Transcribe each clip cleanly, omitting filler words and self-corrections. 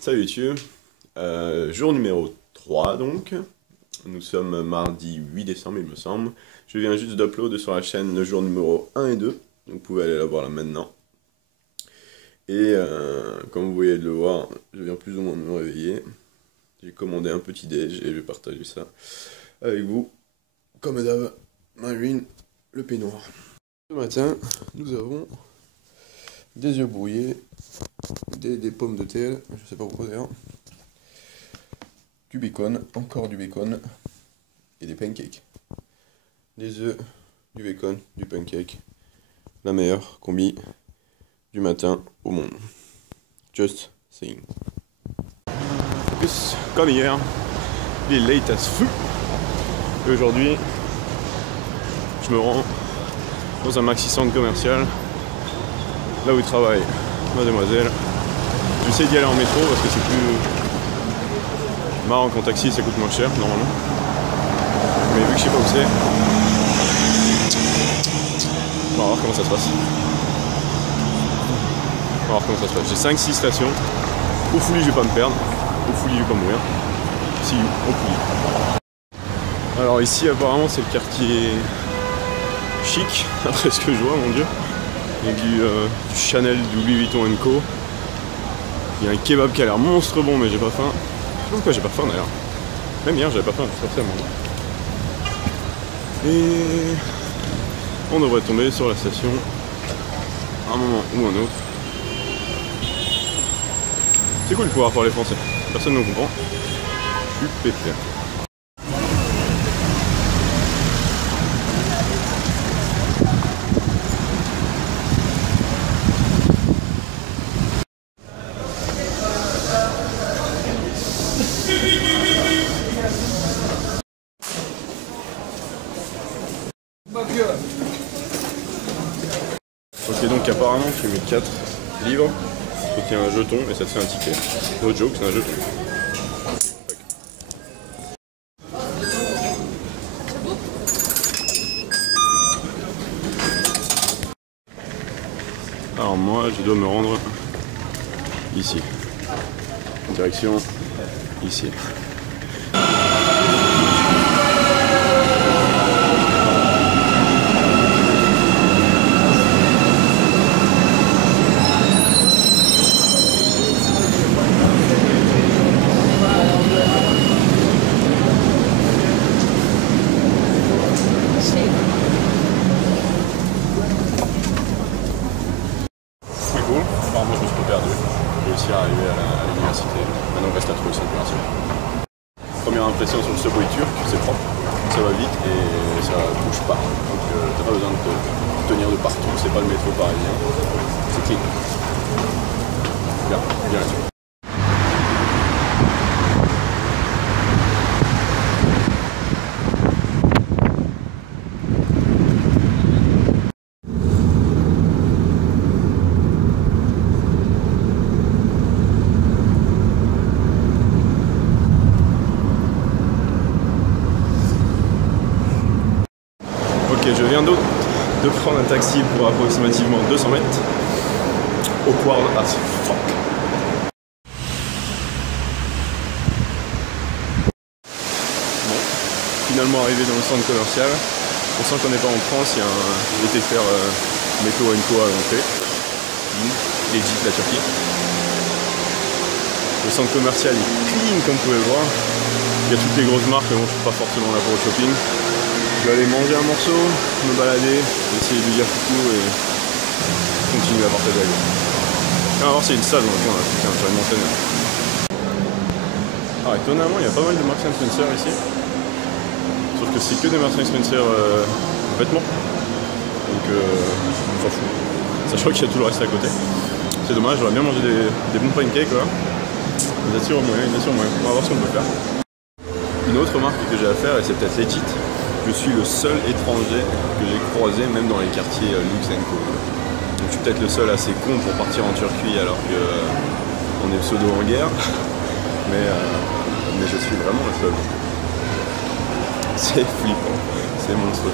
Salut YouTube, jour numéro 3 donc, nous sommes mardi 8 décembre il me semble, je viens juste d'upload sur la chaîne le jour numéro 1 et 2, donc vous pouvez aller la voir là maintenant. Et comme vous voyez de le voir, je viens plus ou moins de me réveiller, j'ai commandé un petit déj et je vais partager ça avec vous, comme d'hab, Marine, le peignoir. Ce matin, nous avons des œufs brouillés, des pommes de terre, je sais pas pourquoi d'ailleurs, du bacon, encore du bacon, et des pancakes. Des œufs, du bacon, du pancake, la meilleure combi du matin au monde. Just saying. Focus, comme hier, il est late as fuck. Et aujourd'hui, je me rends dans un maxi centre commercial, là où travaille mademoiselle. J'essaie d'y aller en métro parce que c'est plus marrant qu'en taxi, ça coûte moins cher normalement. Mais vu que je sais pas où c'est, on va voir comment ça se passe. On va voir comment ça se passe. J'ai 5-6 stations. Au Fouli, je vais pas me perdre. Au Fouli, je vais pas mourir. Si, au Fouli. Alors ici, apparemment, c'est le quartier chic, après ce que je vois, mon dieu. Il y a du Chanel, du Louis Vuitton & Co. Il y a un kebab qui a l'air monstre bon, mais j'ai pas faim. Je sais pas pourquoi j'ai pas faim d'ailleurs. Même hier, j'avais pas faim, c'est forcément. Et on devrait tomber sur la station à un moment ou un autre. C'est cool de pouvoir parler français. Personne ne comprend. Je suis pépère. Ok, donc apparemment tu mets 4 livres, donc il y a un jeton et ça te fait un ticket. No joke, c'est un jeton. Alors moi je dois me rendre ici. Direction ici. Apparemment je me suis perdu, j'ai réussi à arriver à l'université, maintenant il reste à trouver le centre commercial. Première impression sur le subway turc, c'est propre, ça va vite et ça bouge pas, donc t'as pas besoin de te tenir de partout, c'est pas le métro parisien, c'est clean. Bien, bien là-dessus. Je viens de prendre un taxi pour approximativement 200 mètres au Quad as fuck. Bon, finalement arrivé dans le centre commercial, on sent qu'on n'est pas en France, il y a un détecteur métaux & Co à l'entrée, legit la Turquie. Le centre commercial est clean comme vous pouvez le voir, il y a toutes les grosses marques, mais bon je suis pas forcément là pour le shopping. Je vais aller manger un morceau, me balader, essayer de lui dire coucou et continuer à partager avec lui. On va voir s'il y a une salle dans le coin là, putain, je vais m'entraîner. Alors étonnamment, il y a pas mal de Marks & Spencer ici. Sauf que c'est que des Marks & Spencer vêtements. Donc on s'en fout. Sachant qu'il y a tout le reste à côté. C'est dommage, j'aurais bien mangé des bons pancakes quoi. Il y a sûrement moyen, on va voir ce qu'on peut faire. Une autre marque que j'ai à faire, et c'est peut-être legit. Je suis le seul étranger que j'ai croisé, même dans les quartiers Lux & Co. Donc je suis peut-être le seul assez con pour partir en Turquie alors que on est pseudo en guerre. Mais je suis vraiment le seul. C'est flippant, c'est monstrueux.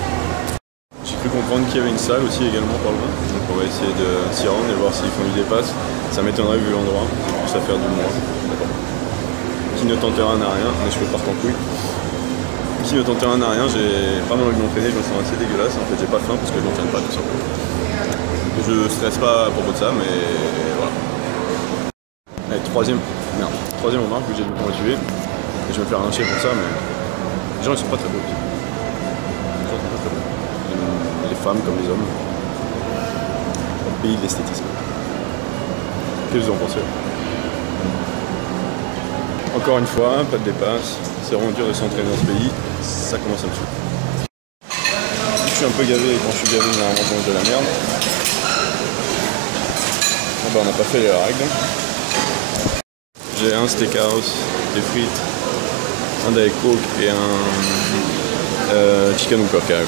J'ai cru comprendre qu'il y avait une salle aussi également par loin. Donc on va essayer de s'y rendre et voir s'ils font du dépasse. Ça m'étonnerait vu l'endroit, plus à faire du mois. Qui ne tentera n'a rien, mais je peux partir en couille. Qui ne tentera n'a rien, j'ai pas mal envie de m'entraîner, je me sens assez dégueulasse. En fait j'ai pas faim parce que je m'entraîne pas tout simplement. Je stresse pas à propos de ça, mais voilà. Allez, troisième remarque, vu que j'ai me motivé. Et je vais me faire lyncher pour ça, mais les gens ils sont pas très beaux. Les gens sont pas très beaux. Les femmes comme les hommes. Au pays de l'esthétisme. Qu'est-ce que vous en pensez? Encore une fois, pas de dépasse. C'est vraiment dur de s'entraîner dans ce pays. Ça commence à me saouler. Je suis un peu gavé et quand je suis gavé, généralement je mange de la merde. Bon, bah, on n'a pas fait les règles. J'ai un steakhouse, des frites, un Diet Coke et un chicken whopper carré.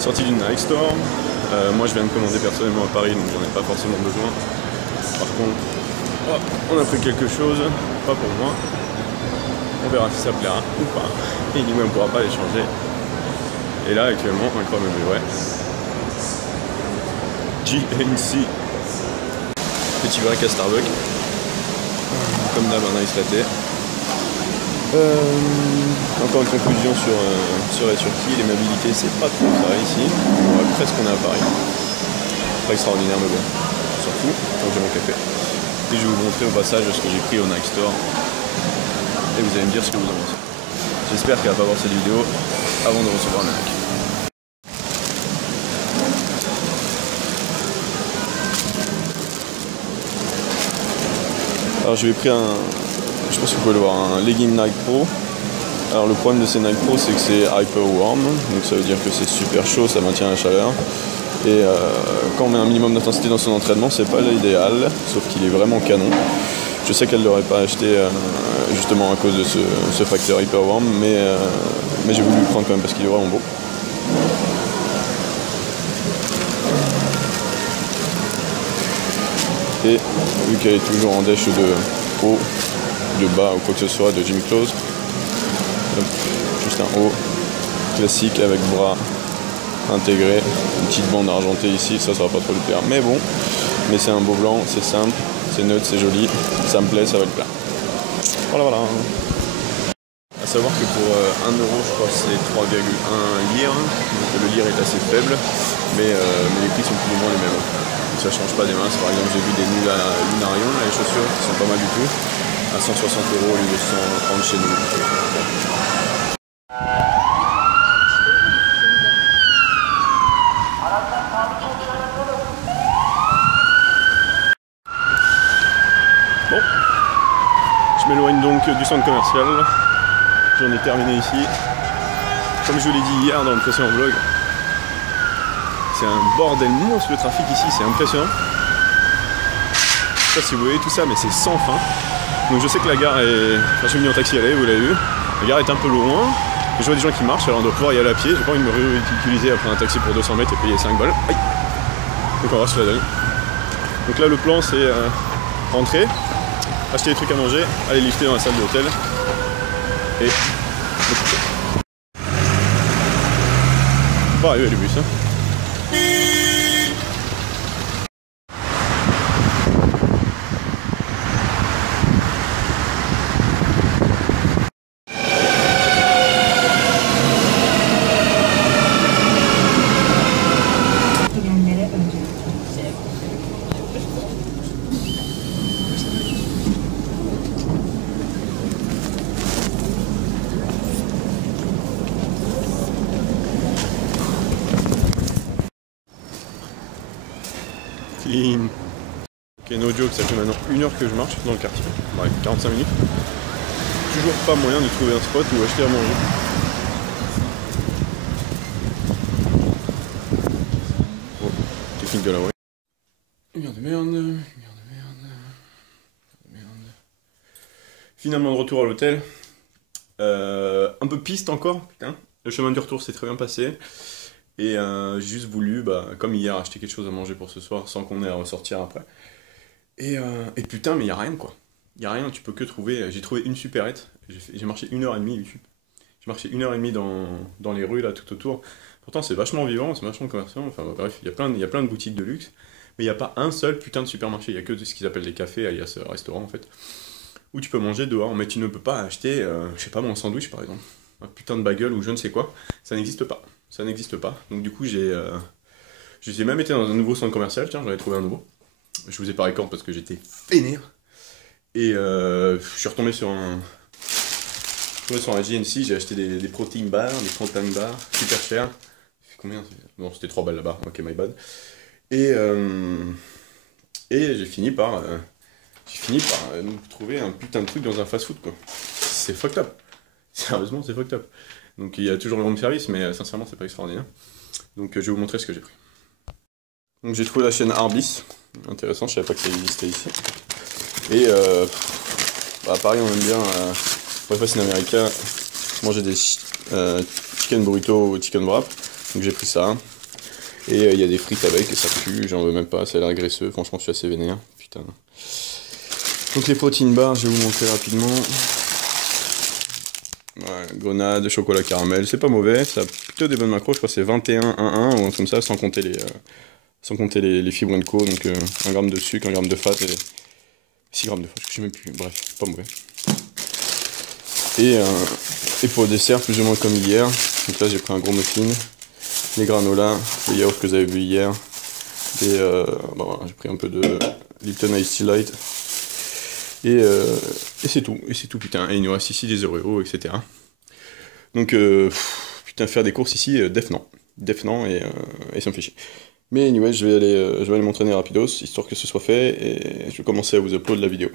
Sorti d'une Nike Store. Moi je viens de commander personnellement à Paris donc j'en ai pas forcément besoin. Par contre, on a pris quelque chose, pas pour moi. On verra si ça plaira ou pas. Et anyway, on ne pourra pas les changer. Et là actuellement, incroyable mais ouais. GNC. Petit break à Starbucks. Comme d'hab, un ice latte. Encore une conclusion sur la Turquie, les mobilités c'est pas trop ça ici, ouais, presque on est à Paris. Pas extraordinaire mais bon, on s'en fout, donc j'ai mon café. Et je vais vous montrer au passage ce que j'ai pris au Nike Store. Et vous allez me dire ce que vous en pensez. J'espère qu'elle va pas voir cette vidéo avant de recevoir le Nike. Alors je vais pris je pense que vous pouvez le voir, un legging Nike Pro. Alors le problème de ces Nike Pro c'est que c'est hyper warm, donc ça veut dire que c'est super chaud, ça maintient la chaleur. Et quand on met un minimum d'intensité dans son entraînement, c'est pas l'idéal, sauf qu'il est vraiment canon. Je sais qu'elle ne l'aurait pas acheté justement à cause de ce facteur hyper warm, mais j'ai voulu le prendre quand même parce qu'il est vraiment beau. Et vu qu'elle est toujours en dèche de haut, de bas ou quoi que ce soit de Jimmy Close, donc, juste un haut classique avec bras intégré, une petite bande argentée ici, ça va pas trop lui plaire, mais bon, mais c'est un beau blanc, c'est simple, c'est neutre, c'est joli, ça me plaît, ça va le plaire. Voilà. À savoir que pour 1 euro, je crois que c'est 3,1 lire, donc le lire est assez faible, mais les prix sont plus ou moins les mêmes. Donc ça change pas des masses. Par exemple, j'ai vu des Lunarion, les chaussures qui sont pas mal du tout, à 160 € au lieu de 130 chez nous. Bon, je m'éloigne donc du centre commercial. J'en ai terminé ici. Comme je vous l'ai dit hier dans le précédent vlog, c'est un bordel monstre le trafic ici, c'est impressionnant. Je sais pas si vous voyez tout ça, mais c'est sans fin. Donc je sais que la gare est... Enfin, je suis venu en taxi aller, vous l'avez vu. La gare est un peu loin. Je vois des gens qui marchent, alors on doit pouvoir y aller à pied. J'ai pas envie de me ridiculiser après un taxi pour 200 mètres et payer 5 balles. Aïe. Donc on va voir ce que ça donne. Donc là le plan c'est rentrer, acheter des trucs à manger, aller lifter dans la salle de l'hôtel et me coucher. On va arriver à du bus. Clean. Ok, no joke, ça fait maintenant 1 heure que je marche dans le quartier. Bref, 45 minutes. Toujours pas moyen de trouver un spot où acheter à manger. Oh, technique de la voie. Merde, merde. Finalement de retour à l'hôtel. Un peu piste encore, putain. Le chemin du retour s'est très bien passé. Et j'ai juste voulu, comme hier, acheter quelque chose à manger pour ce soir sans qu'on ait à ressortir après. Et putain, mais y a rien quoi. Y a rien, tu peux que trouver. J'ai trouvé une supérette. J'ai marché 1h30 YouTube. J'ai marché 1h30 dans les rues là tout autour. Pourtant c'est vachement vivant, c'est vachement commerçant. Enfin bref, il y a plein de boutiques de luxe. Mais il n'y a pas un seul putain de supermarché. Il y a que ce qu'ils appellent des cafés, alias restaurants en fait. Où tu peux manger dehors, mais tu ne peux pas acheter, je sais pas, mon sandwich par exemple. Un putain de bagel ou je ne sais quoi. Ça n'existe pas. Ça n'existe pas. Donc du coup j'ai même été dans un nouveau centre commercial, tiens, j'en ai trouvé un nouveau. Je vous ai pas raconté parce que j'étais vénère. Et je suis retombé sur un GNC, j'ai acheté des protein bars, des protein bars, super cher. C'est combien? Bon, c'était 3 balles là-bas, ok, my bad. Et, et j'ai fini par trouver un putain de truc dans un fast-food, quoi. C'est fucked up. Sérieusement, c'est fucked up. Donc il y a toujours le room service, mais sincèrement, c'est pas extraordinaire. Donc je vais vous montrer ce que j'ai pris. Donc j'ai trouvé la chaîne Arbis. Intéressant, je savais pas que ça existait ici. Et Paris, on aime bien, pour les Fast America, manger des chicken burrito ou chicken wrap. Donc j'ai pris ça. Et il y a des frites avec et ça pue, j'en veux même pas, ça a l'air graisseux, franchement je suis assez vénère, putain. Donc les protein bars, je vais vous montrer rapidement. Ouais, grenade, chocolat caramel, c'est pas mauvais, ça a plutôt des bonnes macros, je crois que c'est 21,1 ou un comme ça, sans compter les fibres co, donc 1 gramme de sucre, 1 gramme de fat et 6 grammes de fat, je sais même plus, bref, pas mauvais. Et pour le dessert, plus ou moins comme hier, donc là j'ai pris un gros muffin, les granolas, les yaourts que vous avez vu hier, voilà, j'ai pris un peu de Lipton Ice Tea Light, et c'est tout putain, et il nous reste ici des Oreos, etc. Donc putain, faire des courses ici, def non, et ça me fait chier. Mais anyway, je vais aller m'entraîner rapidos, histoire que ce soit fait, et je vais commencer à vous upload la vidéo.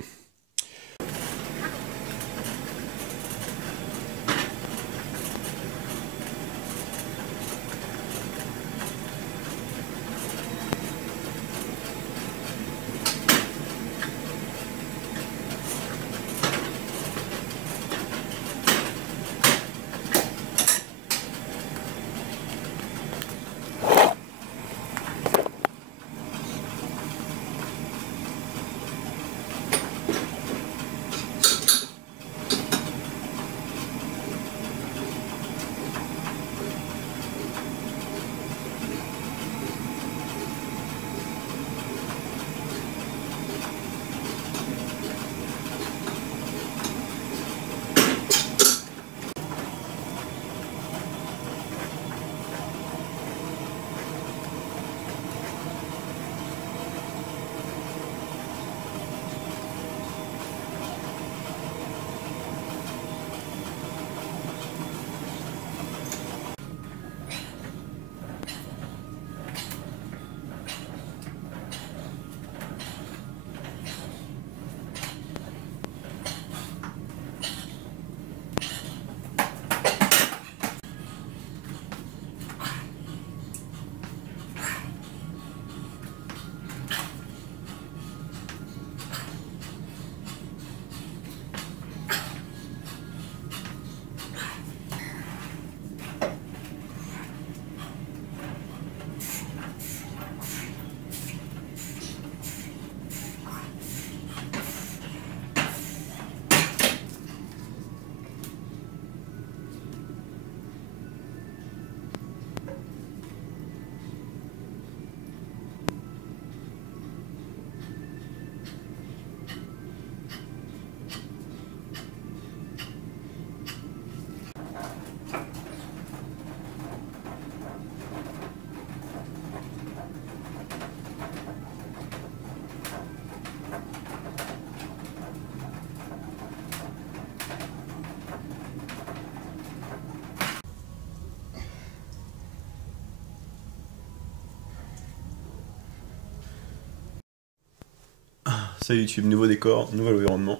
Salut YouTube, nouveau décor, nouvel environnement.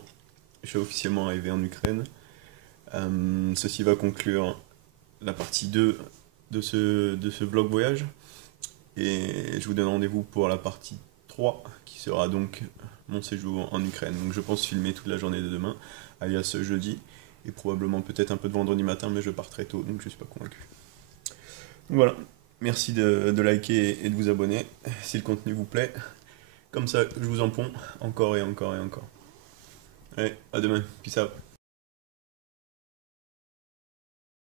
Je suis officiellement arrivé en Ukraine. Ceci va conclure la partie 2 de ce vlog voyage. Et je vous donne rendez-vous pour la partie 3, qui sera donc mon séjour en Ukraine. Donc je pense filmer toute la journée de demain, alias jeudi, et probablement peut-être un peu de vendredi matin, mais je pars très tôt, donc je suis pas convaincu. Donc voilà, merci de liker et de vous abonner, si le contenu vous plaît. Comme ça, je vous en ponds encore et encore et encore. Allez, à demain, peace out.